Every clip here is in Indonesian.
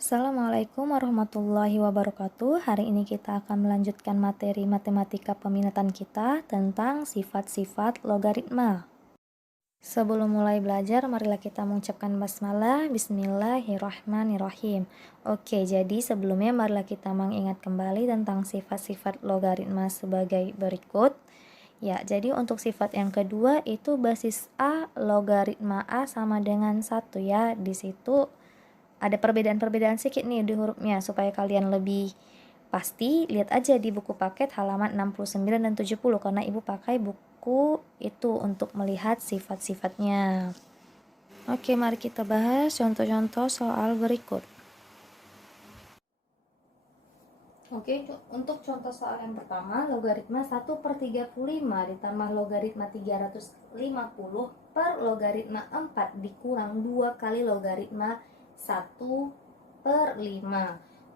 Assalamualaikum warahmatullahi wabarakatuh. Hari ini kita akan melanjutkan materi matematika peminatan kita tentang sifat-sifat logaritma. Sebelum mulai belajar, marilah kita mengucapkan basmalah. Bismillahirrahmanirrahim. Oke, jadi sebelumnya marilah kita mengingat kembali tentang sifat-sifat logaritma sebagai berikut. Ya, jadi untuk sifat yang kedua itu basis A, logaritma A sama dengan 1 ya. Di situ ada perbedaan-perbedaan sedikit nih di hurufnya supaya kalian lebih pasti. Lihat aja di buku paket halaman 69 dan 70 karena ibu pakai buku itu untuk melihat sifat-sifatnya. Oke, mari kita bahas contoh-contoh soal berikut. Oke, untuk contoh soal yang pertama, logaritma 1/35 ditambah logaritma 350 per logaritma 4 dikurang 2 kali logaritma 1/5.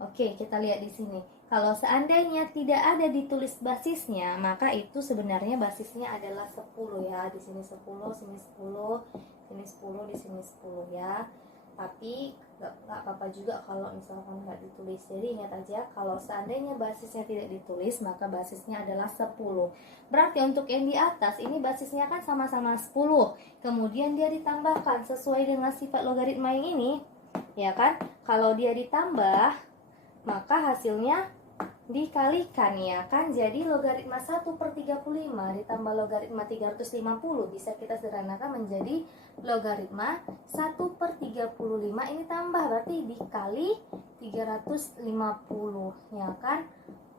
Oke, kita lihat di sini. Kalau seandainya tidak ada ditulis basisnya, maka itu sebenarnya basisnya adalah 10 ya. Di sini 10, sini 10, sini 10, di sini 10 ya. Tapi nggak apa-apa juga kalau misalkan nggak ditulis. Jadi ingat aja, kalau seandainya basisnya tidak ditulis, maka basisnya adalah 10. Berarti untuk yang di atas ini basisnya kan sama-sama 10. Kemudian dia ditambahkan sesuai dengan sifat logaritma yang ini, ya kan? Kalau dia ditambah, maka hasilnya dikalikan ya kan. Jadi logaritma 1/35 ditambah logaritma 350 bisa kita sederhanakan menjadi logaritma 1/35 ini tambah, berarti dikali 350 ya kan,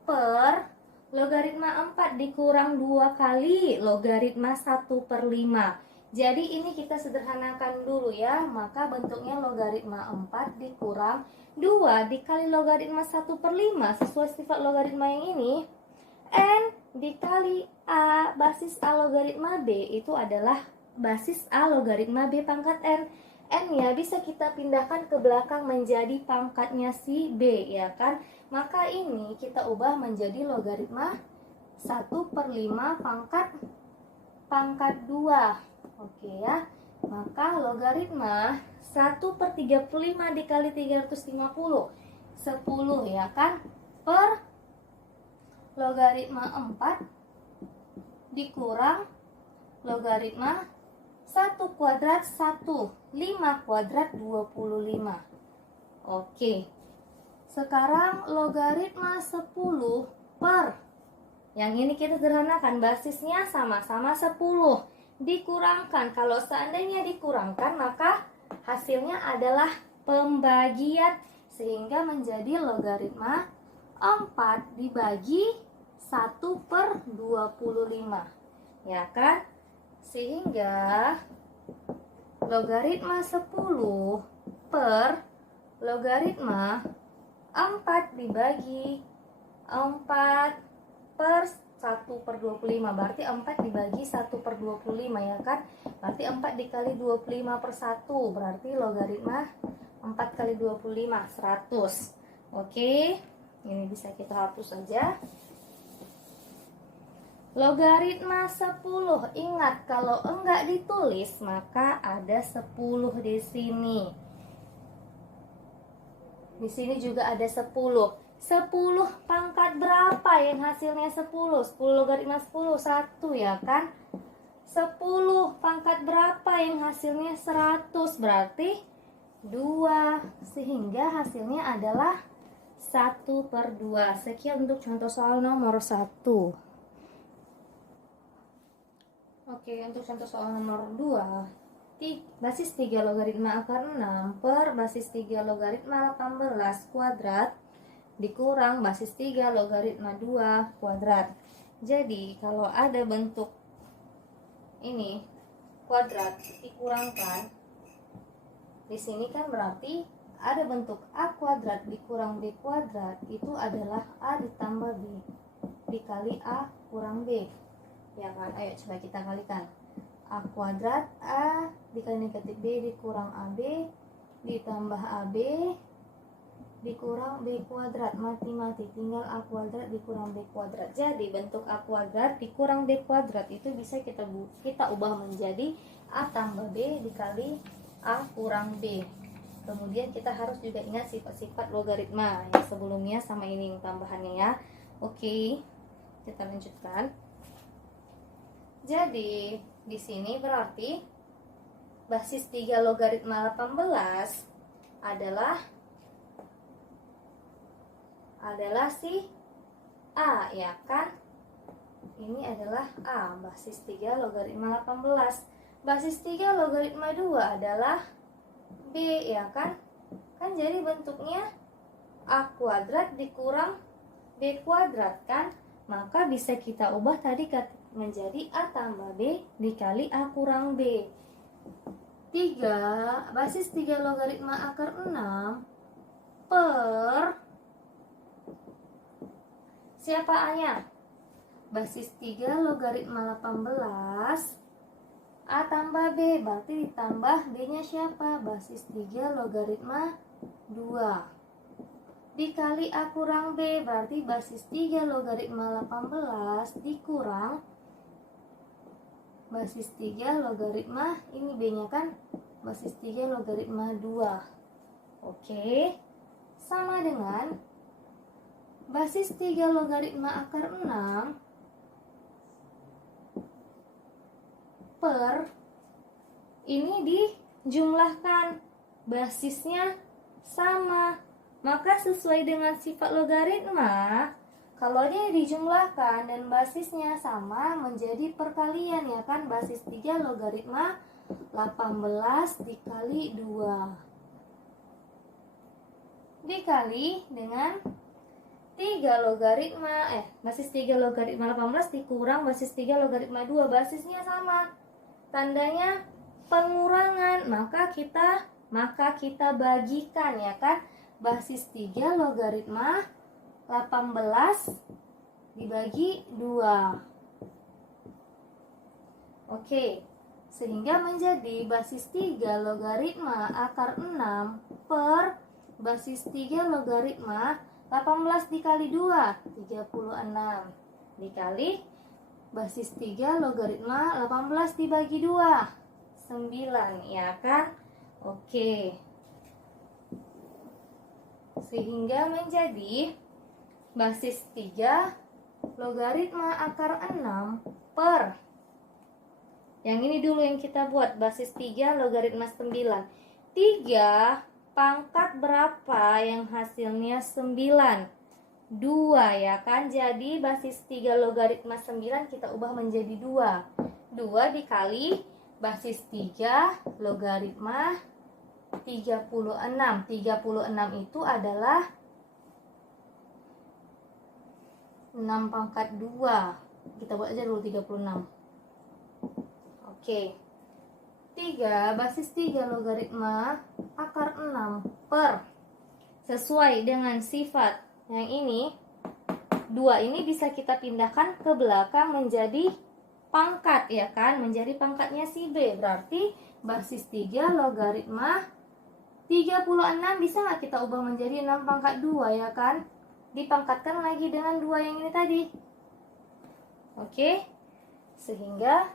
per logaritma 4 dikurang 2 kali logaritma 1/5. Jadi ini kita sederhanakan dulu ya, maka bentuknya logaritma 4 dikurang 2 dikali logaritma 1/5 sesuai sifat logaritma yang ini, N dikali A basis A logaritma B itu adalah basis A logaritma B pangkat N. N ya bisa kita pindahkan ke belakang menjadi pangkatnya si B ya kan. Maka ini kita ubah menjadi logaritma 1/5 pangkat 2. Oke ya. Maka logaritma 1/35 dikali 350 10 ya kan, per logaritma 4 dikurang logaritma 1 kuadrat 1, 5 kuadrat 25. Oke. Sekarang logaritma 10 per, yang ini kita sederhanakan, basisnya sama-sama 10 dikurangkan. Kalau seandainya dikurangkan, maka hasilnya adalah pembagian sehingga menjadi logaritma 4 dibagi 1/25 ya kan. Sehingga logaritma 10 per logaritma 4 dibagi 4 per 1/25, berarti 4 dibagi 1/25 ya kan. Berarti 4 dikali 25 per 1, berarti logaritma 4 kali 25 100. Oke, ini bisa kita hapus saja. Logaritma 10, ingat kalau enggak ditulis maka ada 10 di sini. Di sini juga ada 10. 10 pangkat berapa yang hasilnya 10? 10 logaritma 10, 1 ya kan. 10 pangkat berapa yang hasilnya 100? Berarti 2, sehingga hasilnya adalah 1/2. Sekian untuk contoh soal nomor 1. Oke, untuk contoh soal nomor 2, basis 3 logaritma akar 6 per basis 3 logaritma 18 kuadrat dikurang basis 3 logaritma 2 kuadrat. Jadi kalau ada bentuk ini kuadrat dikurangkan, di sini kan berarti ada bentuk A kuadrat dikurang B kuadrat, itu adalah A ditambah B dikali A kurang B ya kan. Ayo coba kita kalikan. A kuadrat A dikali negatif B dikurang AB ditambah AB dikurang B kuadrat, mati-mati tinggal A kuadrat dikurang B kuadrat. Jadi bentuk A kuadrat dikurang B kuadrat itu bisa kita ubah menjadi A tambah B dikali A kurang B. Kemudian kita harus juga ingat sifat-sifat logaritma yang sebelumnya sama ini tambahannya ya. Oke, kita lanjutkan. Jadi di sini berarti basis 3 logaritma 18 adalah si A, ya kan? Ini adalah A, basis 3 logaritma 18. Basis 3 logaritma 2 adalah B, ya kan? Kan jadi bentuknya A kuadrat dikurang B kuadrat kan? Maka bisa kita ubah tadi menjadi A tambah B dikali A kurang B. 3, basis 3 logaritma akar 6 per, siapa A-nya? Basis 3 logaritma 18 A tambah B, berarti ditambah B-nya siapa? Basis 3 logaritma 2 dikali A kurang B, berarti basis 3 logaritma 18 dikurang basis 3 logaritma, ini B-nya kan, basis 3 logaritma 2. Oke, sama dengan basis 3 logaritma akar 6 per, ini dijumlahkan, basisnya sama, maka sesuai dengan sifat logaritma, kalau dia dijumlahkan dan basisnya sama menjadi perkalian, ya kan? Basis 3 logaritma 18 dikali 2 dikali dengan 3 logaritma basis 3 logaritma 18 dikurang basis 3 logaritma 2, basisnya sama, tandanya pengurangan, maka kita bagikan, ya kan? Basis 3 logaritma 18 dibagi 2. Oke, sehingga menjadi basis 3 logaritma akar 6 per basis 3 logaritma 18 dikali 2, 36 dikali basis 3 logaritma 18 dibagi 2, 9, ya kan? Oke, sehingga menjadi basis 3 logaritma akar 6 per, yang ini dulu yang kita buat, basis 3 logaritma 9. 3 pangkat berapa yang hasilnya 9? 2, ya kan? Jadi basis 3 logaritma 9 kita ubah menjadi 2. 2 dikali basis 3 logaritma 36. 36 itu adalah 6 pangkat 2. Kita buat aja dulu 36. Oke. 3 basis 3 logaritma akar 6 per, sesuai dengan sifat yang ini, 2 ini bisa kita pindahkan ke belakang menjadi pangkat, ya kan? Menjadi pangkatnya si B. Berarti basis 3 logaritma 36 bisa nggak kita ubah menjadi 6 pangkat 2, ya kan? Dipangkatkan lagi dengan 2 yang ini tadi. Oke, sehingga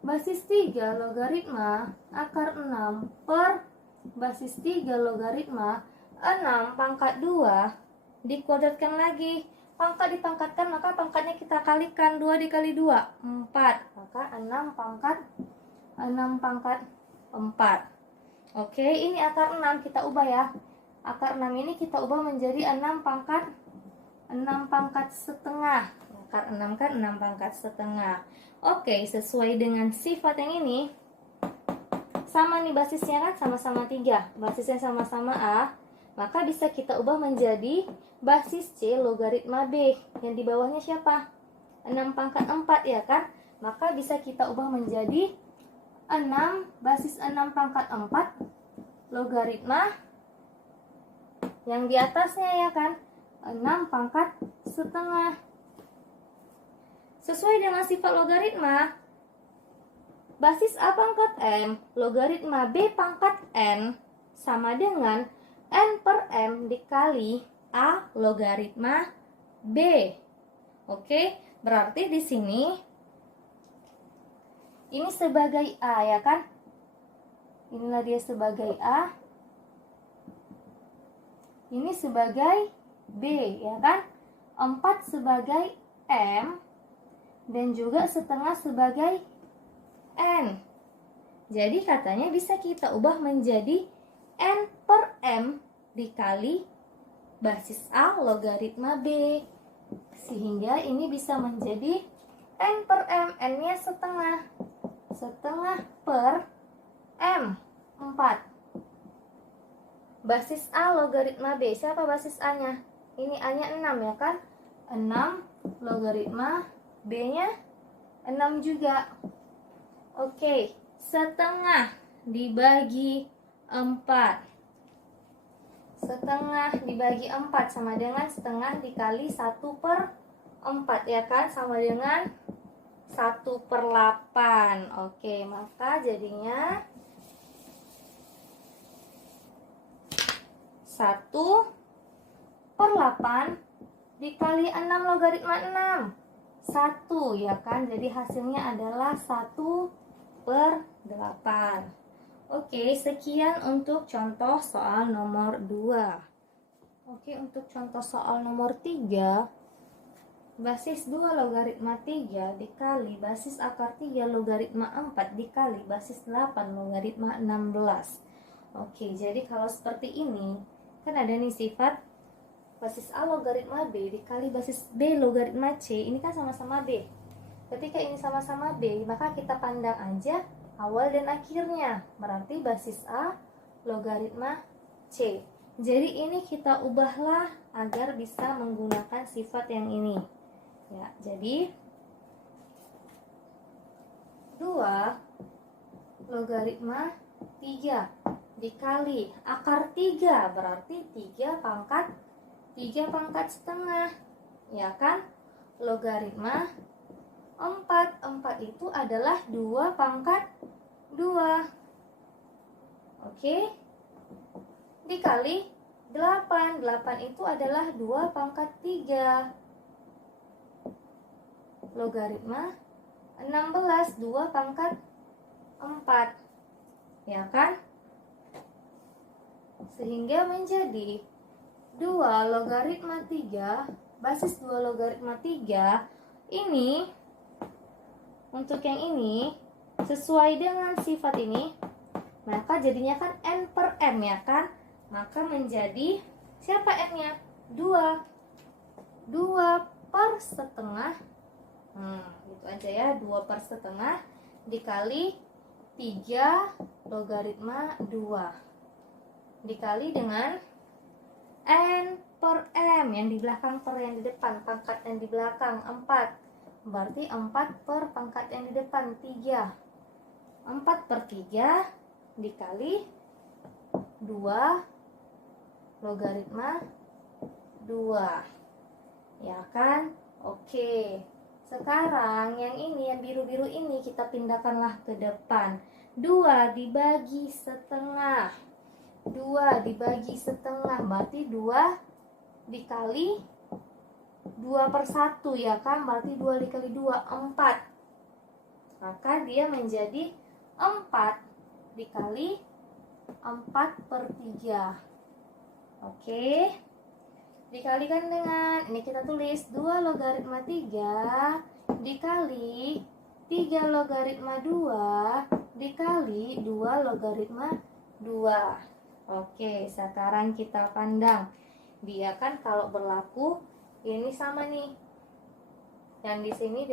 basis 3 logaritma akar 6 per basis 3 logaritma 6 pangkat 2 dikuadratkan lagi. Pangkat dipangkatkan, maka pangkatnya kita kalikan, 2 dikali 2, 4. Maka 6 pangkat 4. Oke, ini akar 6 kita ubah ya. Akar 6 ini kita ubah menjadi 6 pangkat setengah. Akar 6 kan 6 pangkat setengah. Oke, sesuai dengan sifat yang ini, sama nih basisnya kan, sama-sama 3. Basisnya sama-sama A, maka bisa kita ubah menjadi basis C logaritma B. Yang di bawahnya siapa? 6 pangkat 4, ya kan? Maka bisa kita ubah menjadi 6 basis 6 pangkat 4 logaritma yang di atasnya, ya kan? 6 pangkat setengah. Sesuai dengan sifat logaritma, basis A pangkat M logaritma B pangkat N sama dengan N per M dikali A logaritma B. Oke, berarti di sini ini sebagai A, ya kan? Inilah dia sebagai A. ini sebagai B, ya kan? 4 sebagai M, dan juga setengah sebagai N. Jadi katanya bisa kita ubah menjadi N per M dikali basis A logaritma B. Sehingga ini bisa menjadi N per M, N-nya setengah. Setengah per M, 4. Basis A logaritma B, siapa basis A-nya? Ini A-nya 6 ya kan? 6 logaritma B-nya 6 juga. Oke, setengah dibagi 4. Setengah dibagi 4 sama dengan setengah dikali 1 per 4 ya kan? Sama dengan 1 per 8. Oke, maka jadinya 1 per 8 dikali 6 logaritma 6. 1 ya kan? Jadi hasilnya adalah 1 per 8. Oke, sekian untuk contoh soal nomor 2. Oke, untuk contoh soal nomor 3, basis 2 logaritma 3 dikali basis akar 3 logaritma 4 dikali basis 8 logaritma 16. Oke, jadi kalau seperti ini, kan ada nih sifat basis A logaritma B dikali basis B logaritma C, ini kan sama-sama B. Ketika ini sama-sama B, maka kita pandang aja awal dan akhirnya, berarti basis A logaritma C. Jadi ini kita ubahlah agar bisa menggunakan sifat yang ini. Ya, jadi 2 logaritma 3 dikali akar 3, berarti 3 pangkat setengah. Ya kan? Logaritma 4 itu adalah 2 pangkat 2. Oke. Dikali 8 itu adalah 2 pangkat 3. Logaritma 16, 2 pangkat 4. Ya kan? Sehingga menjadi 2 logaritma 3, basis 2 logaritma 3, ini untuk yang ini sesuai dengan sifat ini, maka jadinya kan N per M ya kan? Maka menjadi siapa N-nya? 2 per setengah. Gitu aja ya, 2 per setengah dikali 3 logaritma 2 dikali dengan N per M, yang di belakang per yang di depan, pangkat yang di belakang 4. Berarti 4 per pangkat yang di depan 3. 4 per 3 dikali 2 logaritma 2. Ya kan? Oke. Sekarang yang ini, yang biru-biru ini kita pindahkanlah ke depan. 2 dibagi setengah. 2 dibagi setengah berarti 2 dikali 2 per 1 ya kan? Berarti 2 dikali 2, 4. Maka dia menjadi 4 dikali 4 per 3. Oke. Dikalikan dengan, ini kita tulis 2 logaritma 3 dikali 3 logaritma 2 dikali 2 logaritma 2. Oke, sekarang kita pandang. Dia kan kalau berlaku ini sama nih. Yang di sini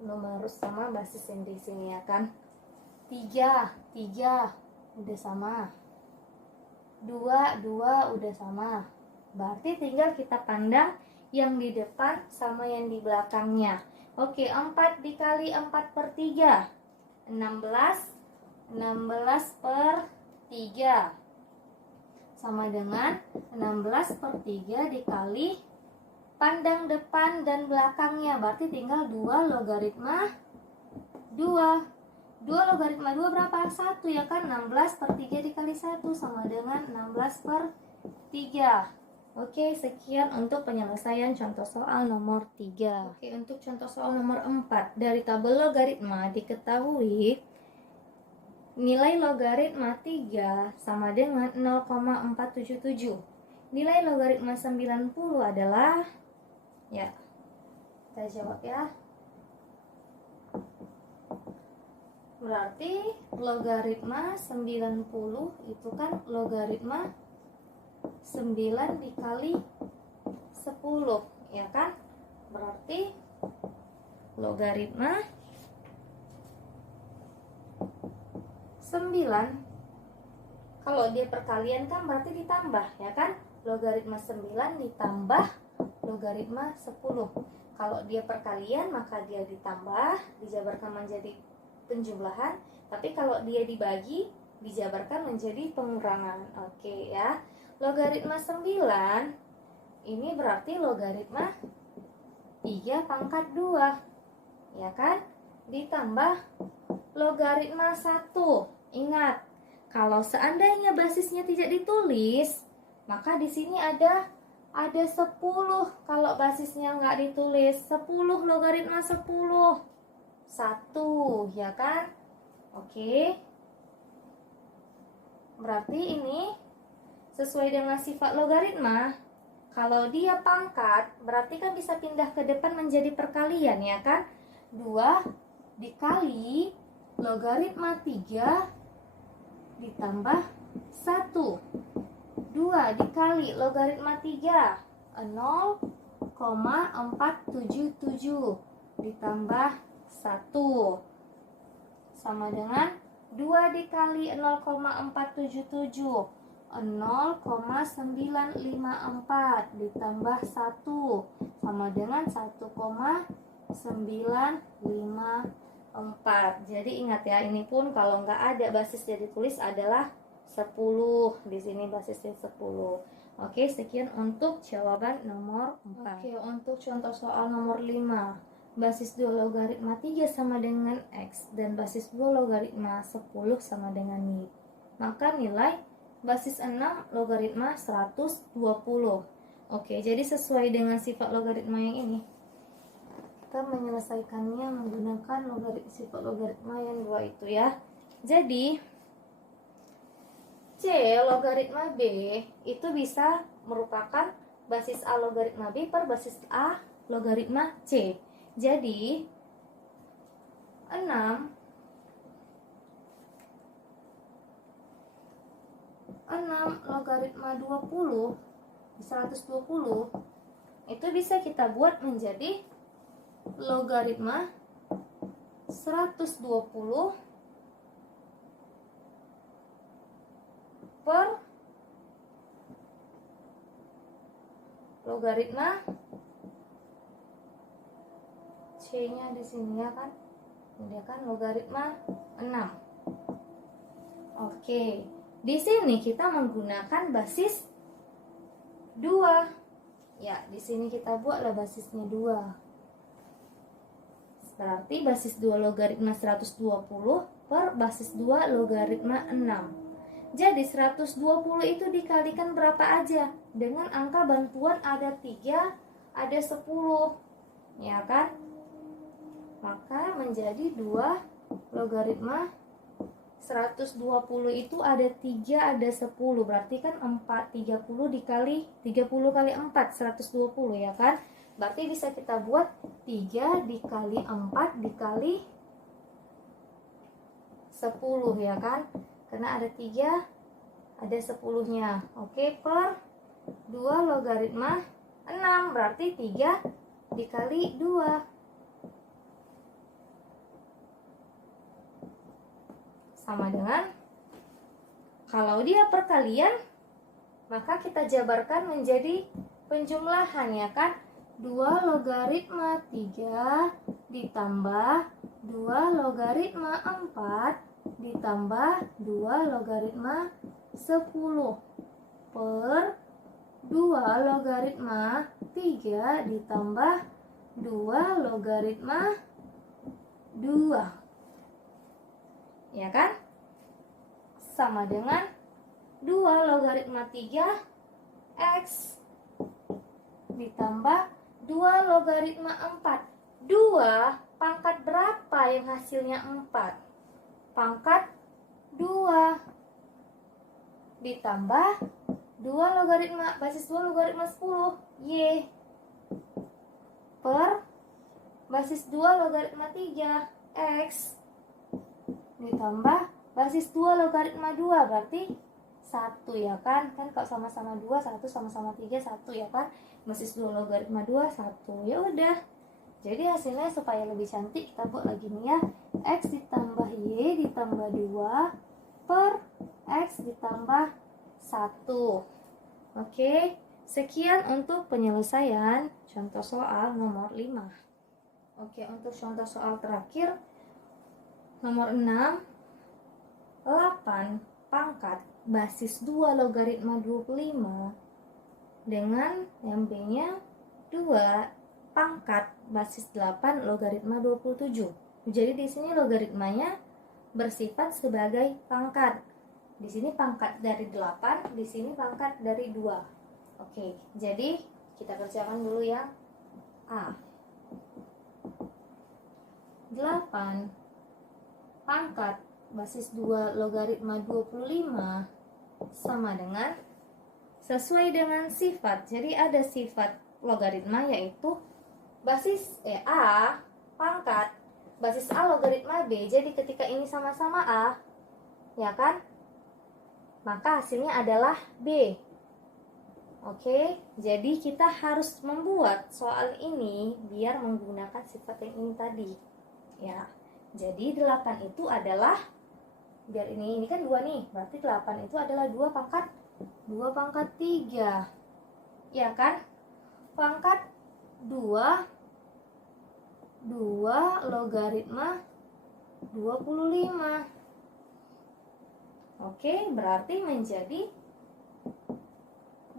numerus sama basis yang di sini ya kan. 3 udah sama. 2 udah sama. Berarti tinggal kita pandang yang di depan sama yang di belakangnya. Oke, 4 dikali 4 per 3 16 per 3 sama dengan 16 per 3 dikali pandang depan dan belakangnya. Berarti tinggal 2 logaritma 2. 2 logaritma 2 berapa? 1 ya kan? 16 per 3 dikali 1 sama dengan 16 per 3. Oke, sekian untuk penyelesaian contoh soal nomor 3. Oke, untuk contoh soal nomor 4. Dari tabel logaritma diketahui nilai logaritma 3 sama dengan 0,477. Nilai logaritma 90 adalah, ya, kita jawab ya. Berarti logaritma 90 itu kan logaritma 9 dikali 10, ya kan? Berarti logaritma 9, kalau dia perkalian kan berarti ditambah, ya kan? Logaritma 9 ditambah logaritma 10. Kalau dia perkalian maka dia ditambah, dijabarkan menjadi penjumlahan. Tapi kalau dia dibagi, dijabarkan menjadi pengurangan. Oke ya. Logaritma 9 ini berarti logaritma 3 pangkat 2, ya kan? Ditambah logaritma 1. Ingat, kalau seandainya basisnya tidak ditulis, maka di sini ada 10. Kalau basisnya nggak ditulis, 10 logaritma 10. 1, ya kan? Oke. Berarti ini sesuai dengan sifat logaritma. Kalau dia pangkat, berarti kan bisa pindah ke depan menjadi perkalian, ya kan? 2 dikali logaritma 3 ditambah 1. 2 dikali logaritma 3, 0,477 ditambah 1 sama dengan 2 dikali 0,477, 0,954 ditambah 1 sama dengan 1,954. Jadi ingat ya, ini pun kalau nggak ada basis jadi tulis adalah 10. Di sini basisnya 10. Oke, sekian untuk jawaban nomor 4. Oke, untuk contoh soal nomor 5. Basis 2 logaritma 3 sama dengan X dan basis 2 logaritma 10 sama dengan Y. Maka nilai basis 6 logaritma 120. Oke, jadi sesuai dengan sifat logaritma yang ini, kita menyelesaikannya menggunakan sifat logaritma yang dua itu ya. Jadi C logaritma B itu bisa merupakan basis A logaritma B per basis A logaritma C. Jadi 6 logaritma 20 120 itu bisa kita buat menjadi logaritma 120 per logaritma C-nya di sini ya kan. Ini kan logaritma 6. Oke. Di sini kita menggunakan basis 2. Ya, di sini kita buatlah basisnya 2. Berarti basis 2 logaritma 120 per basis 2 logaritma 6. Jadi 120 itu dikalikan berapa aja? Dengan angka bantuan ada 3, ada 10. Ya kan? Maka menjadi 2 logaritma 120 itu ada 3, ada 10. Berarti kan 30 dikali 4, 120 ya kan? Berarti bisa kita buat 3 dikali 4 dikali 10 ya kan? Karena ada 3, ada 10-nya. Oke, per 2 logaritma 6. Berarti 3 dikali 2. Sama dengan, kalau dia perkalian, maka kita jabarkan menjadi penjumlahan ya kan? 2 logaritma 3 ditambah 2 logaritma 4 ditambah 2 logaritma 10 per 2 logaritma 3 ditambah 2 logaritma 2. Ya kan? Sama dengan 2 logaritma 3 X ditambah 2 logaritma 4. 2 pangkat berapa yang hasilnya 4? Pangkat 2 ditambah 2 logaritma, basis 2 logaritma 10, Y. Per basis 2 logaritma 3, X. Ditambah basis 2 logaritma 2, berarti 1 ya kan? Kan kalau sama-sama 2, 1 sama-sama 3, 1 ya kan? Basis 2 logaritma 2, 1. Ya udah. Jadi hasilnya supaya lebih cantik kita buat lagi nih ya. X ditambah Y ditambah 2 per X ditambah 1. Oke, sekian untuk penyelesaian contoh soal nomor 5. Oke, untuk contoh soal terakhir nomor 6, 8 pangkat basis 2 logaritma 25 dengan yang B-nya 2 pangkat basis 8 logaritma 27. Jadi di sini logaritmanya bersifat sebagai pangkat. Di sini pangkat dari 8, di sini pangkat dari 2. Oke, jadi kita kerjakan dulu yang A. 8 pangkat basis 2 logaritma 25 sama dengan, sesuai dengan sifat. Jadi ada sifat logaritma yaitu basis A pangkat basis A logaritma B. Jadi ketika ini sama-sama A, ya kan? Maka hasilnya adalah B. Oke, jadi kita harus membuat soal ini biar menggunakan sifat yang ini tadi. Ya. Jadi 8 itu adalah, biar ini kan 2 nih, berarti 8 itu adalah 2 pangkat 3. Ya kan? Pangkat 2 logaritma 25. Oke, berarti menjadi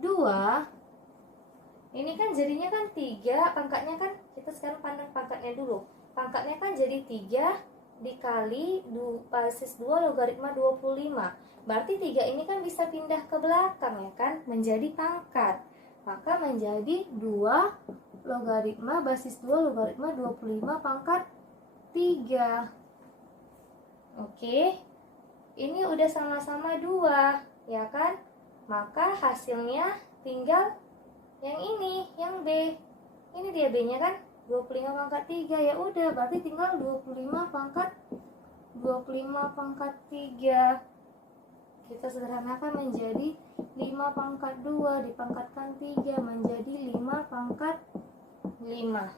2. Ini kan jadinya kan 3, pangkatnya kan, kita sekarang pandang pangkatnya dulu. Pangkatnya kan jadi 3 dikali basis 2 logaritma 25. Berarti 3 ini kan bisa pindah ke belakang ya kan, menjadi pangkat. Maka menjadi 2 logaritma basis 2 logaritma 25 pangkat 3. Oke. Ini udah sama-sama 2, ya kan? Maka hasilnya tinggal yang ini, yang B. Ini dia B-nya kan? 25 pangkat 3. Ya udah, berarti tinggal 25 pangkat 3. Kita sederhanakan menjadi 5 pangkat 2 dipangkatkan 3 menjadi 5 pangkat 5.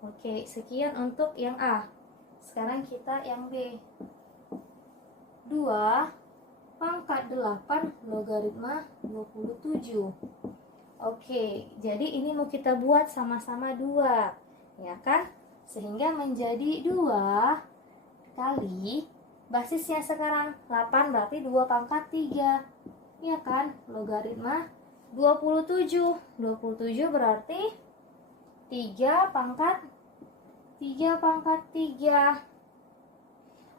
Oke, sekian untuk yang A. Sekarang kita yang B. 2 pangkat 8 logaritma 27. Oke, jadi ini mau kita buat sama-sama 2. Ya kan? Sehingga menjadi 2 kali basisnya sekarang 8, berarti 2 pangkat 3. Ya kan? Logaritma 27. 27 berarti 3 pangkat 3.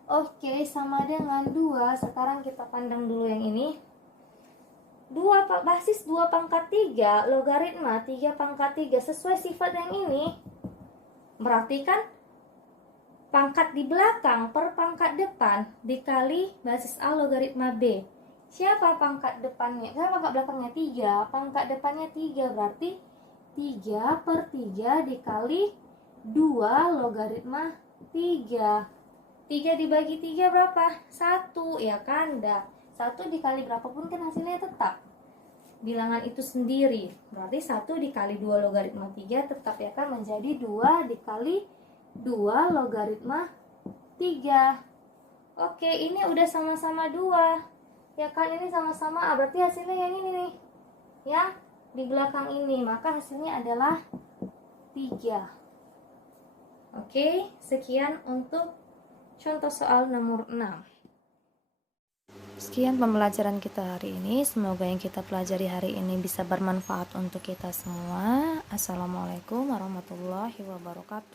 Oke, sama dengan 2. Sekarang kita pandang dulu yang ini. 2 basis 2 pangkat 3 logaritma 3 pangkat 3 sesuai sifat yang ini. Berarti kan pangkat di belakang per pangkat depan dikali basis A logaritma B. Siapa pangkat depannya? Kan pangkat belakangnya 3, pangkat depannya 3, berarti 3 per 3 dikali 2 logaritma 3. 3 dibagi 3 berapa? 1, ya kan? 1 dikali berapapun kan hasilnya tetap bilangan itu sendiri. Berarti 1 dikali 2 logaritma 3 tetap ya kan, menjadi 2 dikali 2 logaritma 3. Oke, ini udah sama-sama 2. Ya kan, ini sama-sama A, berarti hasilnya yang ini nih. Ya, di belakang ini, maka hasilnya adalah 3. Oke, sekian untuk contoh soal nomor 6. Sekian pembelajaran kita hari ini. Semoga yang kita pelajari hari ini bisa bermanfaat untuk kita semua. Assalamualaikum warahmatullahi wabarakatuh.